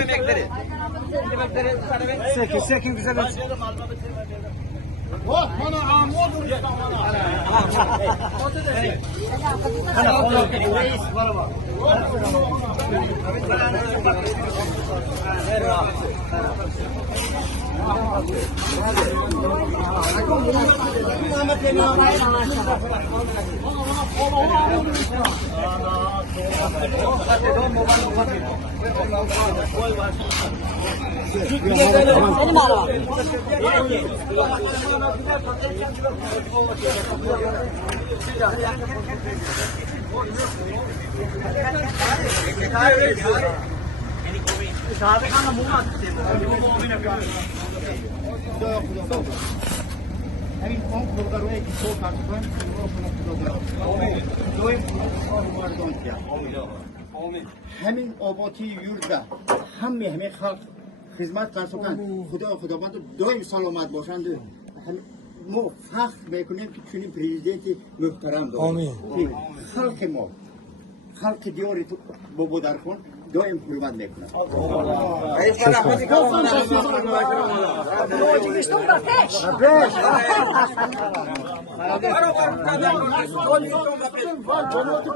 Yemekleri. Sekin güzel olsun. Oh, bana amur. Reis bana bak. Benim arabam. همین اون پروگرامی که تو کار کنی همین آبادی یوردا همه خلق خدمت کنن خداوند دائم سلامت باشند ما فخر میکنیم که چنین پرزیدنت محترم داریم خلق ما خلق دیاری تو بابا درخون دائم حرمت میکنن